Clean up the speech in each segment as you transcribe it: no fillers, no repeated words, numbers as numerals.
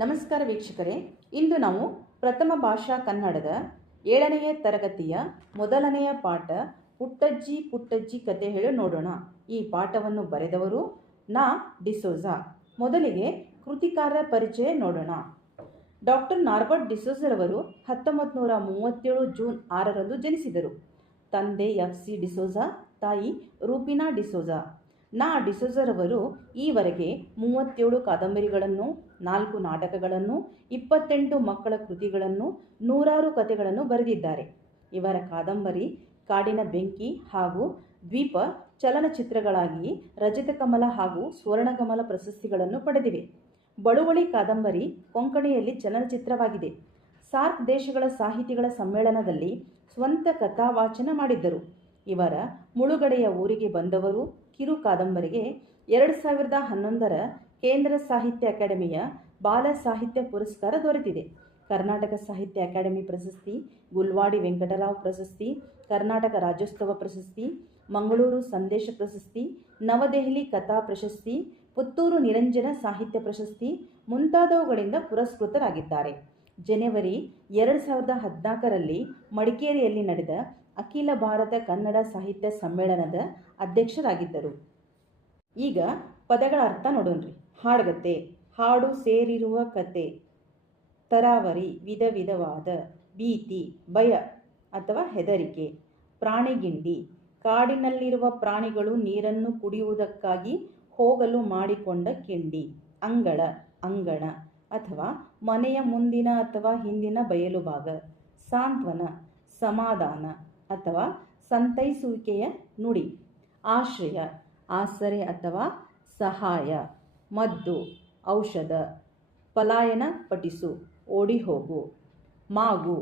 ನಮಸ್ಕಾರ ವೀಕ್ಷಕರೇ, ಇಂದು ನಾವು ಪ್ರಥಮ ಭಾಷಾ ಕನ್ನಡದ 7ನೆಯ ತರಗತಿಯ ಮೊದಲನೆಯ ಪಾಠ ಪುಟ್ಟಜ್ಜಿ ಪುಟ್ಟಜ್ಜಿ ಕತೆ ಹೇಳು ನೋಡೋಣ. ಈ ಪಾಠವನ್ನು ಬರೆದವರು ನಾ ಡಿಸೋಜಾ. ಮೊದಲಿಗೆ ಕೃತಿಕಾರರ ಪರಿಚಯ ನೋಡೋಣ. ಡಾಕ್ಟರ್ ನಾರ್ಬರ್ಟ್ ಡಿಸೋಜರವರು 1937 ಜೂನ್ 6ರಂದು ಜನಿಸಿದರು. ತಂದೆ FC ಡಿಸೋಜಾ, ತಾಯಿ ರೂಪಿನಾ ಡಿಸೋಜಾ. ನಾ ಡಿಸೋಜರವರು ಈವರೆಗೆ 37 ಕಾದಂಬರಿಗಳನ್ನು, 4 ನಾಟಕಗಳನ್ನು, 28 ಮಕ್ಕಳ ಕೃತಿಗಳನ್ನು, 100 ಕಥೆಗಳನ್ನು ಬರೆದಿದ್ದಾರೆ. ಇವರ ಕಾದಂಬರಿ ಕಾಡಿನ ಬೆಂಕಿ ಹಾಗೂ ದ್ವೀಪ ಚಲನಚಿತ್ರಗಳಾಗಿ ರಜತಕಮಲ ಹಾಗೂ ಸ್ವರ್ಣಕಮಲ ಪ್ರಶಸ್ತಿಗಳನ್ನು ಪಡೆದಿವೆ. ಬಳುವಳಿ ಕಾದಂಬರಿ ಕೊಂಕಣಿಯಲ್ಲಿ ಚಲನಚಿತ್ರವಾಗಿದೆ. ಸಾರ್ಕ್ ದೇಶಗಳ ಸಾಹಿತಿಗಳ ಸಮ್ಮೇಳನದಲ್ಲಿ ಸ್ವಂತ ಕಥಾವಾಚನ ಮಾಡಿದ್ದರು. ಇವರ ಮುಳುಗಡೆಯ ಊರಿಗೆ ಬಂದವರು ಕಿರು ಕಾದಂಬರಿಗೆ 2011ರ ಕೇಂದ್ರ ಸಾಹಿತ್ಯ ಅಕಾಡೆಮಿಯ ಬಾಲ ಸಾಹಿತ್ಯ ಪುರಸ್ಕಾರ ದೊರೆತಿದೆ. ಕರ್ನಾಟಕ ಸಾಹಿತ್ಯ ಅಕಾಡೆಮಿ ಪ್ರಶಸ್ತಿ, ಗುಲ್ವಾಡಿ ವೆಂಕಟರಾವ್ ಪ್ರಶಸ್ತಿ, ಕರ್ನಾಟಕ ರಾಜ್ಯೋತ್ಸವ ಪ್ರಶಸ್ತಿ, ಮಂಗಳೂರು ಸಂದೇಶ ಪ್ರಶಸ್ತಿ, ನವದೆಹಲಿ ಕಥಾ ಪ್ರಶಸ್ತಿ, ಪುತ್ತೂರು ನಿರಂಜನ ಸಾಹಿತ್ಯ ಪ್ರಶಸ್ತಿ ಮುಂತಾದವುಗಳಿಂದ ಪುರಸ್ಕೃತರಾಗಿದ್ದಾರೆ. ಜನವರಿ 2014ರಲ್ಲಿ ಮಡಿಕೇರಿಯಲ್ಲಿ ನಡೆದ ಅಖಿಲ ಭಾರತ ಕನ್ನಡ ಸಾಹಿತ್ಯ ಸಮ್ಮೇಳನದ ಅಧ್ಯಕ್ಷರಾಗಿದ್ದರು. ಈಗ ಪದಗಳ ಅರ್ಥ ನೋಡೋಣ್ರಿ. ಹಾಡ್ಗತೆ, ಹಾಡು ಸೇರಿರುವ ಕತೆ. ತರಾವರಿ, ವಿಧ ವಿಧವಾದ. ಭೀತಿ, ಭಯ ಅಥವಾ ಹೆದರಿಕೆ. ಪ್ರಾಣಿಗಿಂಡಿ, ಕಾಡಿನಲ್ಲಿರುವ ಪ್ರಾಣಿಗಳು ನೀರನ್ನು ಕುಡಿಯುವುದಕ್ಕಾಗಿ ಹೋಗಲು ಮಾಡಿಕೊಂಡ ಕಿಂಡಿ. ಅಂಗಳ, ಅಂಗಣ ಅಥವಾ ಮನೆಯ ಮುಂದಿನ ಅಥವಾ ಹಿಂದಿನ ಬಯಲು ಭಾಗ. ಸಾಂತ್ವನ, ಸಮಾಧಾನ ಅಥವಾ ಸಂತೈಸುವಿಕೆಯ ನುಡಿ. ಆಶ್ರಯ, ಆಸರೆ ಅಥವಾ ಸಹಾಯ. ಮದ್ದು, ಔಷಧ. ಪಲಾಯನ, ಪಠಿಸು, ಓಡಿ ಹೋಗು. ಮಾಗು,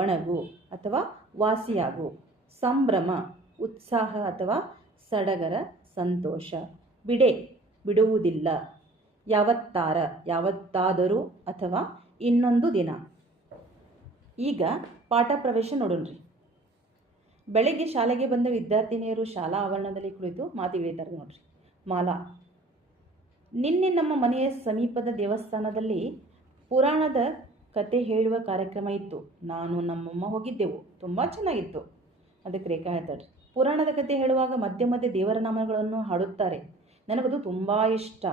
ಒಣಗು ಅಥವಾ ವಾಸಿಯಾಗು. ಸಂಭ್ರಮ, ಉತ್ಸಾಹ ಅಥವಾ ಸಡಗರ, ಸಂತೋಷ. ಬಿಡೆ, ಬಿಡುವುದಿಲ್ಲ. ಯಾವತ್ತಾರ, ಯಾವತ್ತಾದರೂ ಅಥವಾ ಇನ್ನೊಂದು ದಿನ. ಈಗ ಪಾಠ ಪ್ರವೇಶ ನೋಡೋಣ್ರಿ. ಬೆಳಗ್ಗೆ ಶಾಲೆಗೆ ಬಂದ ವಿದ್ಯಾರ್ಥಿನಿಯರು ಶಾಲಾ ಆವರಣದಲ್ಲಿ ಕುಳಿತು ಮಾತುಗಳಿದ್ದಾರೆ ನೋಡ್ರಿ. ಮಾಲಾ, ನಿನ್ನೆ ನಮ್ಮ ಮನೆಯ ಸಮೀಪದ ದೇವಸ್ಥಾನದಲ್ಲಿ ಪುರಾಣದ ಕತೆ ಹೇಳುವ ಕಾರ್ಯಕ್ರಮ ಇತ್ತು. ನಾನು ನಮ್ಮಮ್ಮ ಹೋಗಿದ್ದೆವು. ತುಂಬ ಚೆನ್ನಾಗಿತ್ತು. ಅದಕ್ಕೆ ರೇಖಾ ಹೇಳ್ತಾಳೆ, ಪುರಾಣದ ಕತೆ ಹೇಳುವಾಗ ಮಧ್ಯೆ ಮಧ್ಯೆ ದೇವರ ನಾಮಗಳನ್ನು ಹಾಡುತ್ತಾರೆ. ನನಗದು ತುಂಬ ಇಷ್ಟ.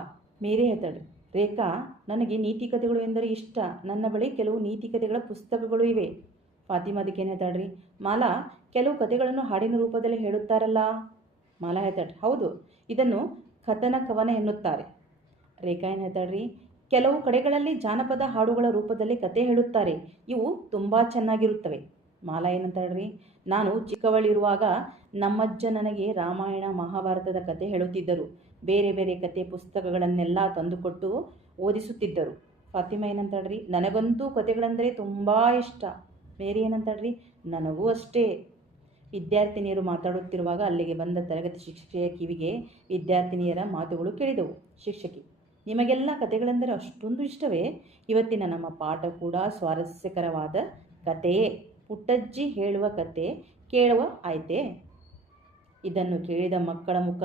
ಮೇರೆ ಹೇಳ್ತಾಳೆ, ರೇಖಾ, ನನಗೆ ನೀತಿ ಕಥೆಗಳು ಎಂದರೆ ಇಷ್ಟ. ನನ್ನ ಬಳಿ ಕೆಲವು ನೀತಿ ಕಥೆಗಳ ಪುಸ್ತಕಗಳು ಇವೆ. ಫಾತಿಮಾ ಅದಕ್ಕೇನು ಹೇಳ್ತಾಳ್ರಿ, ಮಾಲಾ, ಕೆಲವು ಕಥೆಗಳನ್ನು ಹಾಡಿನ ರೂಪದಲ್ಲಿ ಹೇಳುತ್ತಾರಲ್ಲ. ಮಾಲಾ ಹೇಳ್ತಾಳ್ರಿ, ಹೌದು, ಇದನ್ನು ಕಥನ ಕವನ ಎನ್ನುತ್ತಾರೆ. ರೇಖಾ ಏನು ಹೇಳ್ತಾಳ್ರಿ, ಕೆಲವು ಕಡೆಗಳಲ್ಲಿ ಜಾನಪದ ಹಾಡುಗಳ ರೂಪದಲ್ಲಿ ಕತೆ ಹೇಳುತ್ತಾರೆ. ಇವು ತುಂಬ ಚೆನ್ನಾಗಿರುತ್ತವೆ. ಮಾಲಾ ಏನಂತಾಳ್ರಿ, ನಾನು ಚಿಕ್ಕವಳಿರುವಾಗ ನಮ್ಮಜ್ಜ ನನಗೆ ರಾಮಾಯಣ ಮಹಾಭಾರತದ ಕತೆ ಹೇಳುತ್ತಿದ್ದರು. ಬೇರೆ ಬೇರೆ ಕತೆ ಪುಸ್ತಕಗಳನ್ನೆಲ್ಲ ತಂದುಕೊಟ್ಟು ಓದಿಸುತ್ತಿದ್ದರು. ಫಾತಿಮಾ ಏನಂತಾಳ್ರಿ, ನನಗಂತೂ ಕತೆಗಳೆಂದರೆ ತುಂಬ ಇಷ್ಟ. ಮೇರಿ ಏನಂತಾಳ್ರಿ, ನನಗೂ ಅಷ್ಟೇ. ವಿದ್ಯಾರ್ಥಿನಿಯರು ಮಾತಾಡುತ್ತಿರುವಾಗ ಅಲ್ಲಿಗೆ ಬಂದ ತರಗತಿ ಶಿಕ್ಷಕಿಯ ಕಿವಿಗೆ ವಿದ್ಯಾರ್ಥಿನಿಯರ ಮಾತುಗಳು ಕೇಳಿದವು. ಶಿಕ್ಷಕಿ, ನಿಮಗೆಲ್ಲ ಕತೆಗಳೆಂದರೆ ಅಷ್ಟೊಂದು ಇಷ್ಟವೇ? ಇವತ್ತಿನ ನಮ್ಮ ಪಾಠ ಕೂಡ ಸ್ವಾರಸ್ಯಕರವಾದ ಕತೆಯೇ. ಪುಟ್ಟಜ್ಜಿ ಹೇಳುವ ಕತೆ ಕೇಳುವ ಆಯ್ತೇ? ಇದನ್ನು ಕೇಳಿದ ಮಕ್ಕಳ ಮುಖ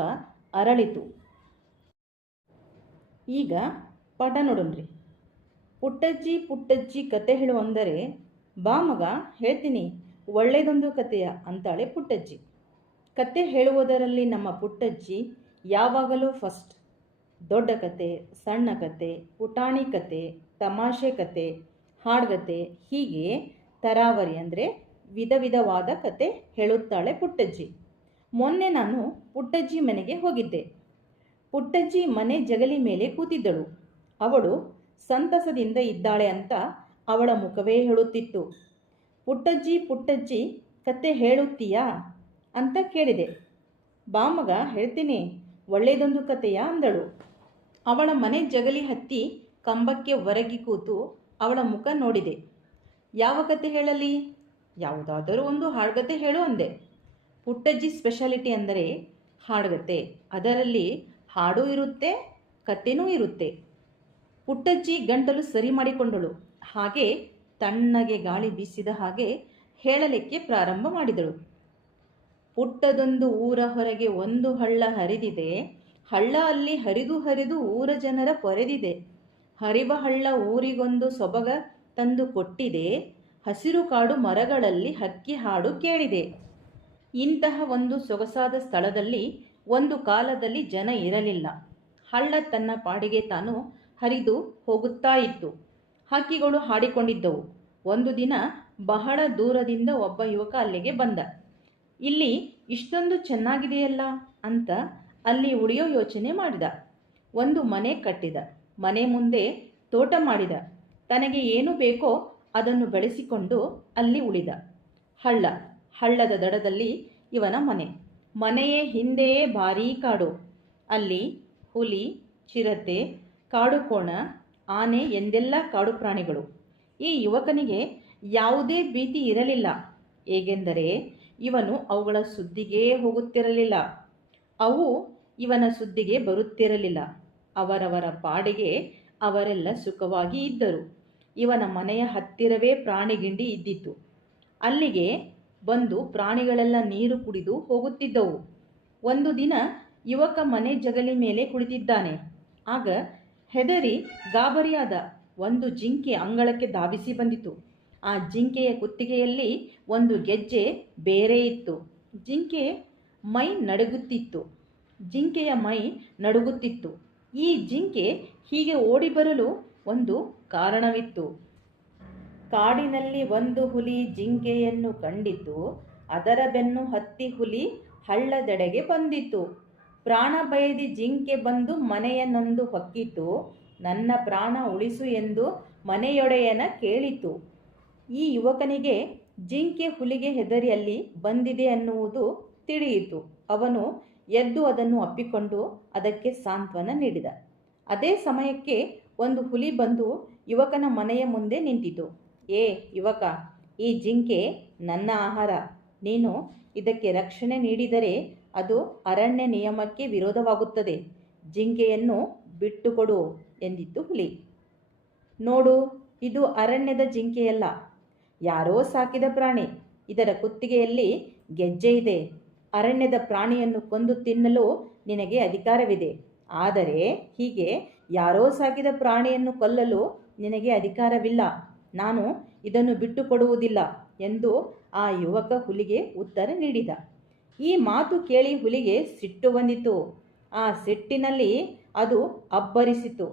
ಅರಳಿತು. ಈಗ ಪಾಠ ನೋಡೋಣ್ರಿ. ಪುಟ್ಟಜ್ಜಿ ಪುಟ್ಟಜ್ಜಿ ಕತೆ ಹೇಳು ಅಂದರೆ, ಬಾ ಮಗ ಹೇಳ್ತೀನಿ, ಒಳ್ಳೆಯದೊಂದು ಕತೆಯ ಅಂತಾಳೆ ಪುಟ್ಟಜ್ಜಿ. ಕತೆ ಹೇಳುವುದರಲ್ಲಿ ನಮ್ಮ ಪುಟ್ಟಜ್ಜಿ ಯಾವಾಗಲೂ ಫಸ್ಟ್. ದೊಡ್ಡ ಕತೆ, ಸಣ್ಣ ಕತೆ, ಪುಟಾಣಿ ಕತೆ, ತಮಾಷೆ ಕತೆ, ಹಾಡ್ಗತೆ, ಹೀಗೆ ತರಾವರಿ ಅಂದರೆ ವಿಧ ವಿಧವಾದ ಕತೆ ಹೇಳುತ್ತಾಳೆ ಪುಟ್ಟಜ್ಜಿ. ಮೊನ್ನೆ ನಾನು ಪುಟ್ಟಜ್ಜಿ ಮನೆಗೆ ಹೋಗಿದ್ದೆ. ಪುಟ್ಟಜ್ಜಿ ಮನೆ ಜಗಲಿ ಮೇಲೆ ಕೂತಿದ್ದಳು. ಅವಳು ಸಂತಸದಿಂದ ಇದ್ದಾಳೆ ಅಂತ ಅವಳ ಮುಖವೇ ಹೇಳುತ್ತಿತ್ತು. ಪುಟ್ಟಜ್ಜಿ ಪುಟ್ಟಜ್ಜಿ ಕತೆ ಹೇಳುತ್ತೀಯಾ ಅಂತ ಕೇಳಿದೆ. ಬಾ ಮಗ ಹೇಳ್ತೀನಿ, ಒಳ್ಳೆಯದೊಂದು ಕತೆಯ ಅಂದಳು. ಅವಳ ಮನೆ ಜಗಲಿ ಹತ್ತಿ ಕಂಬಕ್ಕೆ ಹೊರಗಿ ಕೂತು ಅವಳ ಮುಖ ನೋಡಿದೆ. ಯಾವ ಕತೆ ಹೇಳಲಿ? ಯಾವುದಾದರೂ ಒಂದು ಹಾಡ್ಗತೆ ಹೇಳು ಅಂದೆ. ಪುಟ್ಟಜ್ಜಿ ಸ್ಪೆಷಾಲಿಟಿ ಅಂದರೆ ಹಾಡ್ಗತೆ. ಅದರಲ್ಲಿ ಹಾಡು ಇರುತ್ತೆ, ಕತೆನೂ ಇರುತ್ತೆ. ಪುಟ್ಟಜ್ಜಿ ಗಂಟಲು ಸರಿ ಮಾಡಿಕೊಂಡಳು. ಹಾಗೆ ತಣ್ಣಗೆ ಗಾಳಿ ಬೀಸಿದ ಹಾಗೆ ಹೇಳಲಿಕ್ಕೆ ಪ್ರಾರಂಭ ಮಾಡಿದಳು. ಪುಟ್ಟದೊಂದು ಊರ ಹೊರಗೆ ಒಂದು ಹಳ್ಳ ಹರಿದಿದೆ. ಹಳ್ಳ ಅಲ್ಲಿ ಹರಿದು ಹರಿದು ಊರ ಜನರ ಪೊರೆದಿದೆ. ಹರಿವ ಹಳ್ಳ ಊರಿಗೊಂದು ಸೊಬಗ ತಂದು ಕೊಟ್ಟಿದೆ, ಹಸಿರು ಕಾಡು ಮರಗಳಲ್ಲಿ ಹಕ್ಕಿ ಹಾಡು ಕೇಳಿದೆ. ಇಂತಹ ಒಂದು ಸೊಗಸಾದ ಸ್ಥಳದಲ್ಲಿ ಒಂದು ಕಾಲದಲ್ಲಿ ಜನ ಇರಲಿಲ್ಲ. ಹಳ್ಳ ತನ್ನ ಪಾಡಿಗೆ ತಾನು ಹರಿದು ಹೋಗುತ್ತಾ ಇತ್ತು. ಹಕ್ಕಿಗಳು ಹಾಡಿಕೊಂಡಿದ್ದವು. ಒಂದು ದಿನ ಬಹಳ ದೂರದಿಂದ ಒಬ್ಬ ಯುವಕ ಅಲ್ಲಿಗೆ ಬಂದ. ಇಲ್ಲಿ ಇಷ್ಟೊಂದು ಚೆನ್ನಾಗಿದೆಯಲ್ಲ ಅಂತ ಅಲ್ಲಿ ಉಳಿಯೋ ಯೋಚನೆ ಮಾಡಿದ. ಒಂದು ಮನೆ ಕಟ್ಟಿದ. ಮನೆ ಮುಂದೆ ತೋಟ ಮಾಡಿದ. ತನಗೆ ಏನು ಬೇಕೋ ಅದನ್ನು ಬೆಳೆಸಿಕೊಂಡು ಅಲ್ಲಿ ಉಳಿದ. ಹಳ್ಳದ ದಡದಲ್ಲಿ ಇವನ ಮನೆ. ಮನೆಯ ಹಿಂದೆಯೇ ಭಾರೀ ಕಾಡು. ಅಲ್ಲಿ ಹುಲಿ, ಚಿರತೆ, ಕಾಡುಕೋಣ, ಆನೆ ಎಂದೆಲ್ಲ ಕಾಡು ಪ್ರಾಣಿಗಳು. ಈ ಯುವಕನಿಗೆ ಯಾವುದೇ ಭೀತಿ ಇರಲಿಲ್ಲ. ಹೇಗೆಂದರೆ ಇವನು ಅವುಗಳ ಸುದ್ದಿಗೇ ಹೋಗುತ್ತಿರಲಿಲ್ಲ. ಅವು ಇವನ ಸುದ್ದಿಗೆ ಬರುತ್ತಿರಲಿಲ್ಲ. ಅವರವರ ಪಾಡಿಗೆ ಅವರೆಲ್ಲ ಸುಖವಾಗಿ ಇದ್ದರು. ಇವನ ಮನೆಯ ಹತ್ತಿರವೇ ಪ್ರಾಣಿಗಿಂಡಿ ಇದ್ದಿತು. ಅಲ್ಲಿಗೆ ಬಂದು ಪ್ರಾಣಿಗಳೆಲ್ಲ ನೀರು ಕುಡಿದು ಹೋಗುತ್ತಿದ್ದವು. ಒಂದು ದಿನ ಯುವಕ ಮನೆ ಜಗಲಿ ಮೇಲೆ ಕುಳಿತಿದ್ದಾನೆ. ಆಗ ಹೆದರಿ ಗಾಬರಿಯಾದ ಒಂದು ಜಿಂಕೆ ಅಂಗಳಕ್ಕೆ ಧಾವಿಸಿ ಬಂದಿತು. ಆ ಜಿಂಕೆಯ ಕುತ್ತಿಗೆಯಲ್ಲಿ ಒಂದು ಗೆಜ್ಜೆ ಬೇರೆ ಇತ್ತು. ಜಿಂಕೆಯ ಮೈ ನಡುಗುತ್ತಿತ್ತು. ಈ ಜಿಂಕೆ ಹೀಗೆ ಓಡಿ ಬರಲು ಒಂದು ಕಾರಣವಿತ್ತು. ಕಾಡಿನಲ್ಲಿ ಒಂದು ಹುಲಿ ಜಿಂಕೆಯನ್ನು ಕಂಡಿತು. ಅದರ ಬೆನ್ನು ಹತ್ತಿ ಹುಲಿ ಹಳ್ಳದೆಡೆಗೆ ಬಂದಿತು. ಪ್ರಾಣ ಬಯದಿ ಜಿಂಕೆ ಬಂದು ಮನೆಯ ನೊಂದು ಹೊಕ್ಕಿತು. ನನ್ನ ಪ್ರಾಣ ಉಳಿಸು ಎಂದು ಮನೆಯೊಡೆಯನ ಕೇಳಿತು. ಈ ಯುವಕನಿಗೆ ಜಿಂಕೆ ಹುಲಿಗೆ ಹೆದರಿ ಅಲ್ಲಿ ಬಂದಿದೆ ಅನ್ನುವುದು ತಿಳಿಯಿತು. ಅವನು ಎದ್ದು ಅದನ್ನು ಅಪ್ಪಿಕೊಂಡು ಅದಕ್ಕೆ ಸಾಂತ್ವನ ನೀಡಿದ. ಅದೇ ಸಮಯಕ್ಕೆ ಒಂದು ಹುಲಿ ಬಂದು ಯುವಕನ ಮನೆಯ ಮುಂದೆ ನಿಂತಿತು. ಏ ಯುವಕ, ಈ ಜಿಂಕೆ ನನ್ನ ಆಹಾರ. ನೀನು ಇದಕ್ಕೆ ರಕ್ಷಣೆ ನೀಡಿದರೆ ಅದು ಅರಣ್ಯ ನಿಯಮಕ್ಕೆ ವಿರೋಧವಾಗುತ್ತದೆ. ಜಿಂಕೆಯನ್ನು ಬಿಟ್ಟುಕೊಡು ಎಂದಿತ್ತು ಹುಲಿ. ನೋಡು, ಇದು ಅರಣ್ಯದ ಜಿಂಕೆಯಲ್ಲ, ಯಾರೋ ಸಾಕಿದ ಪ್ರಾಣಿ. ಇದರ ಕುತ್ತಿಗೆಯಲ್ಲಿ ಗೆಜ್ಜೆ ಇದೆ. ಅರಣ್ಯದ ಪ್ರಾಣಿಯನ್ನು ಕೊಂದು ತಿನ್ನಲು ನಿನಗೆ ಅಧಿಕಾರವಿದೆ. ಆದರೆ ಹೀಗೆ ಯಾರೋ ಸಾಕಿದ ಪ್ರಾಣಿಯನ್ನು ಕೊಲ್ಲಲು ನಿನಗೆ ಅಧಿಕಾರವಿಲ್ಲ. ನಾನು ಇದನ್ನು ಬಿಟ್ಟುಕೊಡುವುದಿಲ್ಲ ಎಂದು ಆ ಯುವಕ ಹುಲಿಗೆ ಉತ್ತರ ನೀಡಿದ. ಈ ಮಾತು ಕೇಳಿ ಹುಲಿಗೆ ಸಿಟ್ಟು ಬಂದಿತು. ಆ ಸಿಟ್ಟಿನಲ್ಲಿ ಅದು ಅಬ್ಬರಿಸಿತು.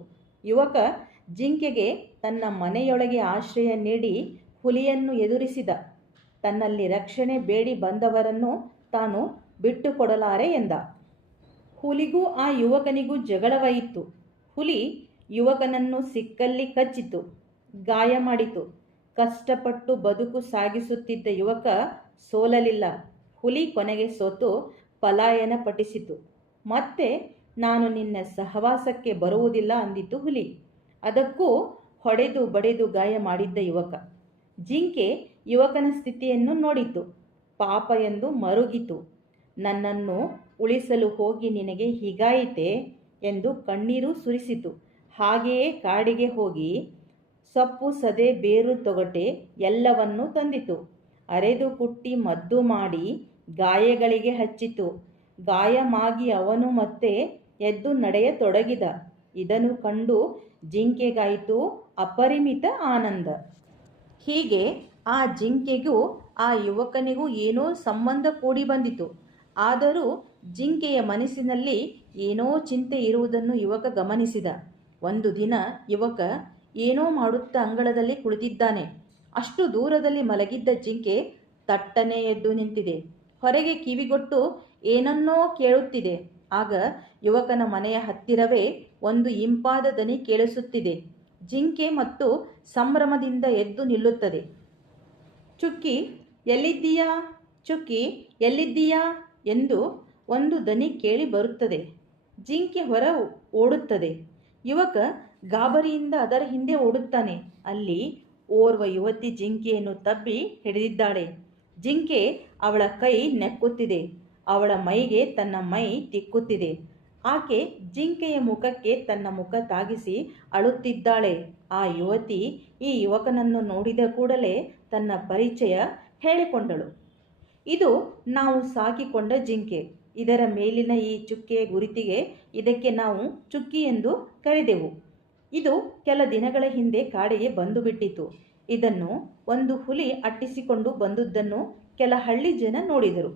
ಯುವಕ ಜಿಂಕೆಗೆ ತನ್ನ ಮನೆಯೊಳಗೆ ಆಶ್ರಯ ನೀಡಿ ಹುಲಿಯನ್ನು ಎದುರಿಸಿದ. ತನ್ನಲ್ಲಿ ರಕ್ಷಣೆ ಬೇಡಿ ಬಂದವರನ್ನು ತಾನು ಬಿಟ್ಟುಕೊಡಲಾರೆ ಎಂದ. ಹುಲಿಗೂ ಆ ಯುವಕನಿಗೂ ಜಗಳವಾಯಿತು. ಹುಲಿ ಯುವಕನನ್ನು ಸಿಕ್ಕಲ್ಲಿ ಕಚ್ಚಿತು, ಗಾಯ ಮಾಡಿತು. ಕಷ್ಟಪಟ್ಟು ಬದುಕು ಸಾಗಿಸುತ್ತಿದ್ದ ಯುವಕ ಸೋಲಲಿಲ್ಲ. ಹುಲಿ ಕೊನೆಗೆ ಸೋತು ಪಲಾಯನ ಪಟ್ಟಿಸಿತು. ಮತ್ತೆ ನಾನು ನಿನ್ನ ಸಹವಾಸಕ್ಕೆ ಬರುವುದಿಲ್ಲ ಅಂದಿತು ಹುಲಿ. ಅದಕ್ಕೂ ಹೊಡೆದು ಬಡೆದು ಗಾಯ ಮಾಡಿದ್ದ ಯುವಕ. ಜಿಂಕೆ ಯುವಕನ ಸ್ಥಿತಿಯನ್ನು ನೋಡಿತು. ಪಾಪ ಎಂದು ಮರುಗಿತು. ನನ್ನನ್ನು ಉಳಿಸಲು ಹೋಗಿ ನಿನಗೆ ಹೀಗಾಯಿತೆ ಎಂದು ಕಣ್ಣೀರು ಸುರಿಸಿತು. ಹಾಗೆಯೇ ಕಾಡಿಗೆ ಹೋಗಿ ಸೊಪ್ಪು, ಸದೆ, ಬೇರು, ತೊಗಟೆ ಎಲ್ಲವನ್ನೂ ತಂದಿತು. ಅರೆದು ಕುಟ್ಟಿ ಮದ್ದು ಮಾಡಿ ಗಾಯಗಳಿಗೆ ಹಚ್ಚಿತು. ಗಾಯಮಾಗಿ ಅವನು ಮತ್ತೆ ಎದ್ದು ನಡೆಯತೊಡಗಿದ. ಇದನ್ನು ಕಂಡು ಜಿಂಕೆಗಾಯಿತು ಅಪರಿಮಿತ ಆನಂದ. ಹೀಗೆ ಆ ಜಿಂಕೆಗೂ ಆ ಯುವಕನಿಗೂ ಏನೋ ಸಂಬಂಧ ಕೂಡಿ ಬಂದಿತು. ಆದರೂ ಜಿಂಕೆಯ ಮನಸ್ಸಿನಲ್ಲಿ ಏನೋ ಚಿಂತೆ ಇರುವುದನ್ನು ಯುವಕ ಗಮನಿಸಿದ. ಒಂದು ದಿನ ಯುವಕ ಏನೋ ಮಾಡುತ್ತಾ ಅಂಗಳದಲ್ಲಿ ಕುಳಿತಿದ್ದಾನೆ. ಅಷ್ಟು ದೂರದಲ್ಲಿ ಮಲಗಿದ್ದ ಜಿಂಕೆ ತಟ್ಟನೆ ಎದ್ದು ನಿಂತಿದೆ. ಹೊರಗೆ ಕಿವಿಗೊಟ್ಟು ಏನನ್ನೋ ಕೇಳುತ್ತಿದೆ. ಆಗ ಯುವಕನ ಮನೆಯ ಹತ್ತಿರವೇ ಒಂದು ಇಂಪಾದ ದನಿ ಕೇಳಿಸುತ್ತಿದೆ. ಜಿಂಕೆ ಮತ್ತು ಸಂಭ್ರಮದಿಂದ ಎದ್ದು ನಿಲ್ಲುತ್ತದೆ. ಚುಕ್ಕಿ ಎಲ್ಲಿದ್ದೀಯಾ, ಚುಕ್ಕಿ ಎಲ್ಲಿದ್ದೀಯಾ ಎಂದು ಒಂದು ದನಿ ಕೇಳಿ ಬರುತ್ತದೆ. ಜಿಂಕೆ ಹೊರ ಓಡುತ್ತದೆ. ಯುವಕ ಗಾಬರಿಯಿಂದ ಅದರ ಹಿಂದೆ ಓಡುತ್ತಾನೆ. ಅಲ್ಲಿ ಓರ್ವ ಯುವತಿ ಜಿಂಕೆಯನ್ನು ತಬ್ಬಿ ಹಿಡಿದಿದ್ದಾಳೆ. ಜಿಂಕೆ ಅವಳ ಕೈ ನೆಕ್ಕುತ್ತಿದೆ. ಅವಳ ಮೈಗೆ ತನ್ನ ಮೈ ತಿಕ್ಕುತ್ತಿದೆ. ಆಕೆ ಜಿಂಕೆಯ ಮುಖಕ್ಕೆ ತನ್ನ ಮುಖ ತಾಗಿಸಿ ಅಳುತ್ತಿದ್ದಾಳೆ. ಆ ಯುವತಿ ಈ ಯುವಕನನ್ನು ನೋಡಿದ ಕೂಡಲೇ ತನ್ನ ಪರಿಚಯ ಹೇಳಿಕೊಂಡಳು. ಇದು ನಾವು ಸಾಕಿಕೊಂಡ ಜಿಂಕೆ. ಇದರ ಮೇಲಿನ ಈ ಚುಕ್ಕೆಯ ಗುರುತಿಗೆ ಇದಕ್ಕೆ ನಾವು ಚುಕ್ಕಿ ಎಂದು ಕರೆದೆವು. ಇದು ಕೆಲ ದಿನಗಳ ಹಿಂದೆ ಕಾಡಿಗೆ ಬಂದು ಬಿಟ್ಟಿತು. ಇದನ್ನು ಒಂದು ಹುಲಿ ಅಟ್ಟಿಸಿಕೊಂಡು ಬಂದುದನ್ನು ಕೆಲ ಹಳ್ಳಿ ಜನ ನೋಡಿದರು.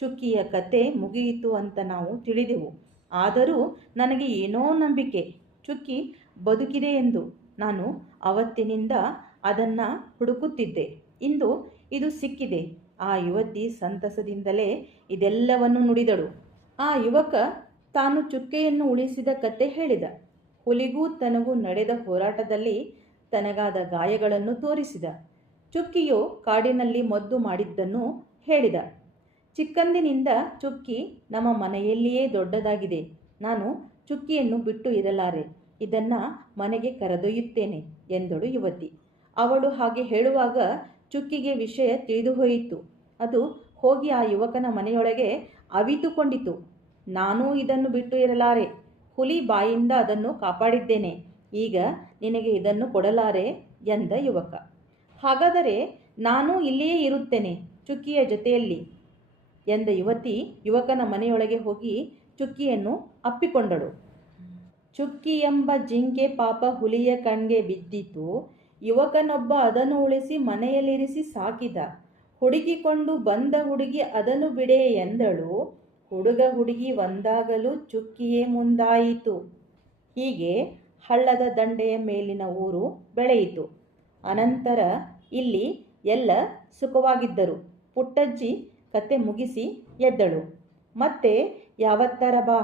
ಚುಕ್ಕಿಯ ಕತೆ ಮುಗಿಯಿತು ಅಂತ ನಾವು ತಿಳಿದೆವು. ಆದರೂ ನನಗೆ ಏನೋ ನಂಬಿಕೆ, ಚುಕ್ಕಿ ಬದುಕಿದೆ ಎಂದು. ನಾನು ಅವತ್ತಿನಿಂದ ಅದನ್ನು ಹುಡುಕುತ್ತಿದ್ದೆ. ಇಂದು ಇದು ಸಿಕ್ಕಿದೆ. ಆ ಯುವತಿ ಸಂತಸದಿಂದಲೇ ಇದೆಲ್ಲವನ್ನು ನುಡಿದಳು. ಆ ಯುವಕ ತಾನು ಚುಕ್ಕೆಯನ್ನು ಉಳಿಸಿದ ಕತೆ ಹೇಳಿದ. ಹುಲಿಗೂ ತನಗೂ ನಡೆದ ಹೋರಾಟದಲ್ಲಿ ತನಗಾದ ಗಾಯಗಳನ್ನು ತೋರಿಸಿದ. ಚುಕ್ಕಿಯು ಕಾಡಿನಲ್ಲಿ ಮದ್ದು ಮಾಡಿದ್ದನ್ನು ಹೇಳಿದ. ಚಿಕ್ಕಂದಿನಿಂದ ಚುಕ್ಕಿ ನಮ್ಮ ಮನೆಯಲ್ಲಿಯೇ ದೊಡ್ಡದಾಗಿದೆ. ನಾನು ಚುಕ್ಕಿಯನ್ನು ಬಿಟ್ಟು ಇರಲಾರೆ. ಇದನ್ನು ಮನೆಗೆ ಕರೆದೊಯ್ಯುತ್ತೇನೆ ಎಂದಳು ಯುವತಿ. ಅವಳು ಹಾಗೆ ಹೇಳುವಾಗ ಚುಕ್ಕಿಗೆ ವಿಷಯ ತಿಳಿದು ಹೋಯಿತು. ಅದು ಹೋಗಿ ಆ ಯುವಕನ ಮನೆಯೊಳಗೆ ಅವಿತುಕೊಂಡಿತು. ನಾನೂ ಇದನ್ನು ಬಿಟ್ಟು ಇರಲಾರೆ. ಹುಲಿ ಬಾಯಿಂದ ಅದನ್ನು ಕಾಪಾಡಿದ್ದೇನೆ. ಈಗ ನಿನಗೆ ಇದನ್ನು ಕೊಡಲಾರೆ ಎಂದ ಯುವಕ. ಹಾಗಾದರೆ ನಾನೂ ಇಲ್ಲಿಯೇ ಇರುತ್ತೇನೆ ಚುಕ್ಕಿಯ ಜೊತೆಯಲ್ಲಿ ಎಂದ ಯುವತಿ ಯುವಕನ ಮನೆಯೊಳಗೆ ಹೋಗಿ ಚುಕ್ಕಿಯನ್ನು ಅಪ್ಪಿಕೊಂಡಳು. ಚುಕ್ಕಿ ಎಂಬ ಜಿಂಕೆ ಪಾಪ ಹುಲಿಯ ಕಣ್ಗೆ ಬಿದ್ದಿತು. ಯುವಕನೊಬ್ಬ ಅದನ್ನು ಉಳಿಸಿ ಮನೆಯಲ್ಲಿರಿಸಿ ಸಾಕಿದ. ಹುಡುಕಿಕೊಂಡು ಬಂದ ಹುಡುಗಿ ಅದನ್ನು ಬಿಡೆ ಎಂದಳು. ಹುಡುಗ ಹುಡುಗಿ ಒಂದಾಗಲು ಚುಕ್ಕಿಯೇ ಮುಂದಾಯಿತು. ಹೀಗೆ ಹಳ್ಳದ ದಂಡೆಯ ಮೇಲಿನ ಊರು ಬೆಳೆಯಿತು. ಅನಂತರ ಇಲ್ಲಿ ಎಲ್ಲ ಸುಖವಾಗಿದ್ದರು. ಪುಟ್ಟಜ್ಜಿ ಕತೆ ಮುಗಿಸಿ ಎದ್ದಳು. ಮತ್ತೆ ಯಾವತ್ತರ ಬಾ,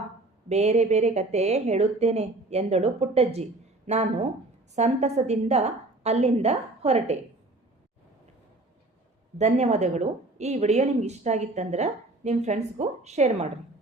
ಬೇರೆ ಬೇರೆ ಕತೆ ಹೇಳುತ್ತೇನೆ ಎಂದಳು ಪುಟ್ಟಜ್ಜಿ. ನಾನು ಸಂತಸದಿಂದ ಅಲ್ಲಿಂದ ಹೊರಟೆ. ಧನ್ಯವಾದಗಳು. ಈ ವಿಡಿಯೋ ನಿಮ್ಗೆ ಇಷ್ಟ ಆಗಿತ್ತಂದ್ರೆ ನಿಮ್ಮ ಫ್ರೆಂಡ್ಸ್ಗೂ ಶೇರ್ ಮಾಡಿರಿ.